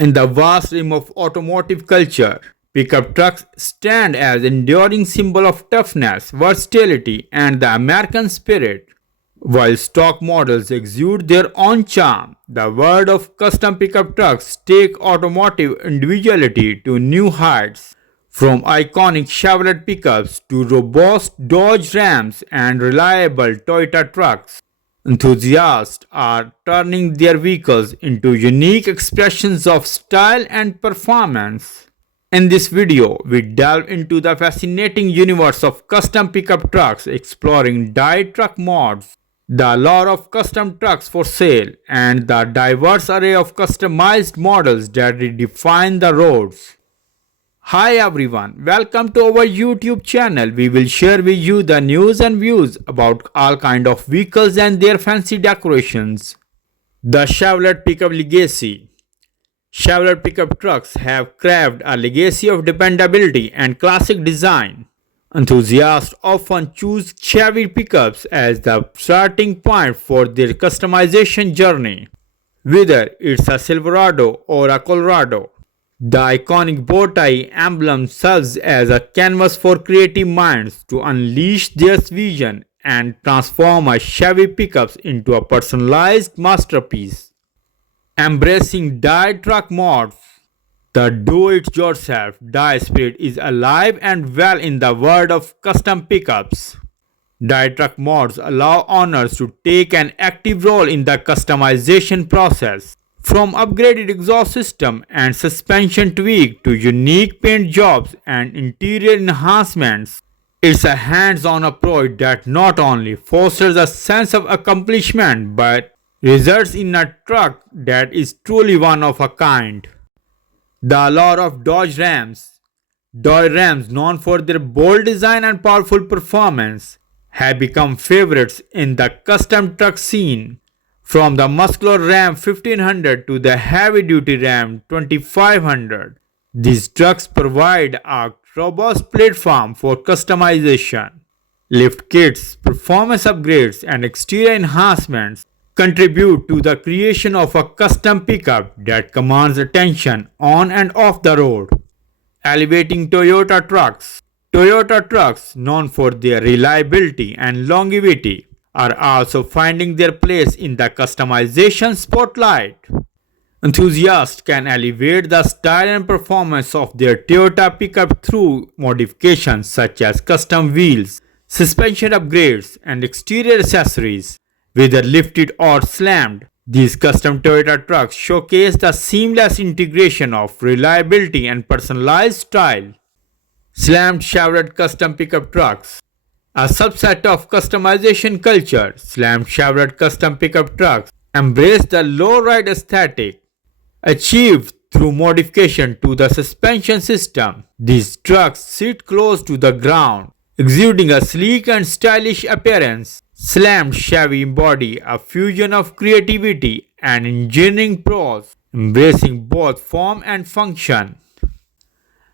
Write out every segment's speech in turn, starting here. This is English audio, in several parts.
In the vast realm of automotive culture, pickup trucks stand as enduring symbol of toughness, versatility, and the American spirit. While stock models exude their own charm, the world of custom pickup trucks take automotive individuality to new heights. From iconic Chevrolet pickups to robust Dodge Rams and reliable Toyota trucks, enthusiasts are turning their vehicles into unique expressions of style and performance. In this video, we delve into the fascinating universe of custom pickup trucks, exploring dyed truck mods, the lore of custom trucks for sale, and the diverse array of customized models that redefine the roads. Hi everyone, welcome to our YouTube channel. We will share with you the news and views about all kind of vehicles and their fancy decorations. The Chevrolet Pickup Legacy. Chevrolet pickup trucks have carved a legacy of dependability and classic design. Enthusiasts often choose Chevy pickups as the starting point for their customization journey, whether it's a Silverado or a Colorado. The iconic bow tie emblem serves as a canvas for creative minds to unleash their vision and transform a Chevy pickups into a personalized masterpiece. Embracing dyed truck mods. The do-it-yourself dye spirit is alive and well in the world of custom pickups. Dyed truck mods allow owners to take an active role in the customization process. From upgraded exhaust system and suspension tweak to unique paint jobs and interior enhancements, it's a hands-on approach that not only fosters a sense of accomplishment but results in a truck that is truly one of a kind. The allure of Dodge Rams. Dodge Rams, known for their bold design and powerful performance, have become favorites in the custom truck scene. From the muscular Ram 1500 to the heavy-duty Ram 2500, these trucks provide a robust platform for customization. Lift kits, performance upgrades, and exterior enhancements contribute to the creation of a custom pickup that commands attention on and off the road. Elevating Toyota trucks. Toyota trucks, known for their reliability and longevity, are also finding their place in the customization spotlight. Enthusiasts can elevate the style and performance of their Toyota pickup through modifications such as custom wheels, suspension upgrades, and exterior accessories. Whether lifted or slammed, these custom Toyota trucks showcase the seamless integration of reliability and personalized style. Slammed Chevrolet custom pickup trucks. A subset of customization culture, slammed Chevrolet custom pickup trucks embrace the low-ride aesthetic, achieved through modification to the suspension system. These trucks sit close to the ground, exuding a sleek and stylish appearance. Slammed Chevy embody a fusion of creativity and engineering prose, embracing both form and function.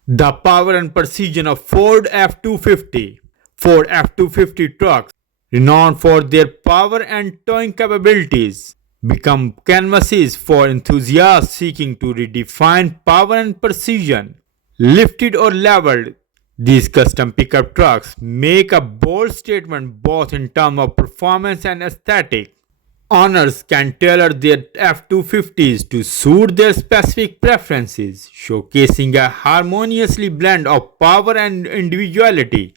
The power and precision of Ford F250. Ford F250 trucks, renowned for their power and towing capabilities, become canvases for enthusiasts seeking to redefine power and precision. Lifted or leveled, these custom pickup trucks make a bold statement both in terms of performance and aesthetic. Owners can tailor their F250s to suit their specific preferences, showcasing a harmoniously blend of power and individuality.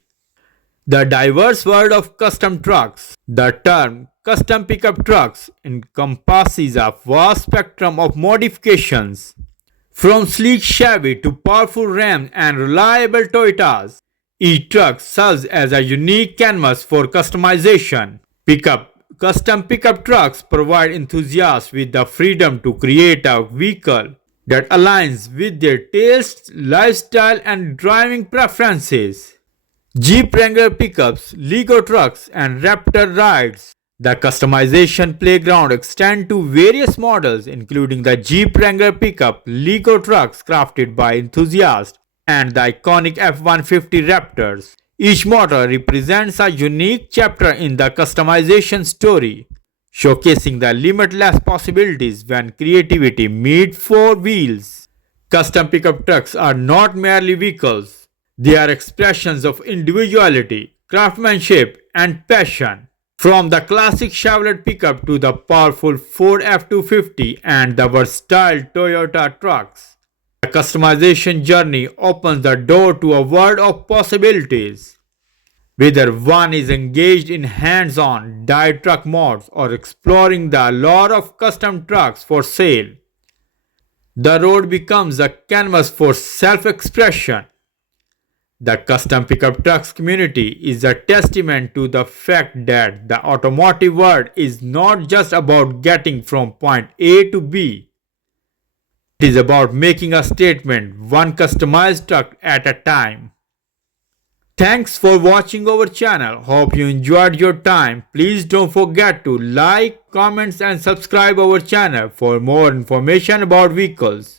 The diverse world of custom trucks. The term custom pickup trucks encompasses a vast spectrum of modifications. From sleek Chevy to powerful Rams and reliable Toyotas, each truck serves as a unique canvas for customization. Custom pickup trucks provide enthusiasts with the freedom to create a vehicle that aligns with their tastes, lifestyle, and driving preferences. Jeep Wrangler pickups, Lego trucks, and Raptor rides. The customization playground extends to various models, including the Jeep Wrangler pickup, Lego trucks crafted by enthusiasts, and the iconic F-150 Raptors. Each model represents a unique chapter in the customization story. showcasing the limitless possibilities when creativity meets four wheels. Custom pickup trucks are not merely vehicles, they are expressions of individuality, craftsmanship, and passion. From the classic Chevrolet pickup to the powerful Ford F250 and the versatile Toyota trucks, the customization journey opens the door to a world of possibilities. Whether one is engaged in hands-on dive truck mods or exploring the allure of custom trucks for sale, the road becomes a canvas for self-expression. The custom pickup trucks community is a testament to the fact that the automotive world is not just about getting from point A to B. It is about making a statement one customized truck at a time. Thanks for watching our channel. Hope you enjoyed your time. Please don't forget to like, comment and subscribe our channel for more information about vehicles.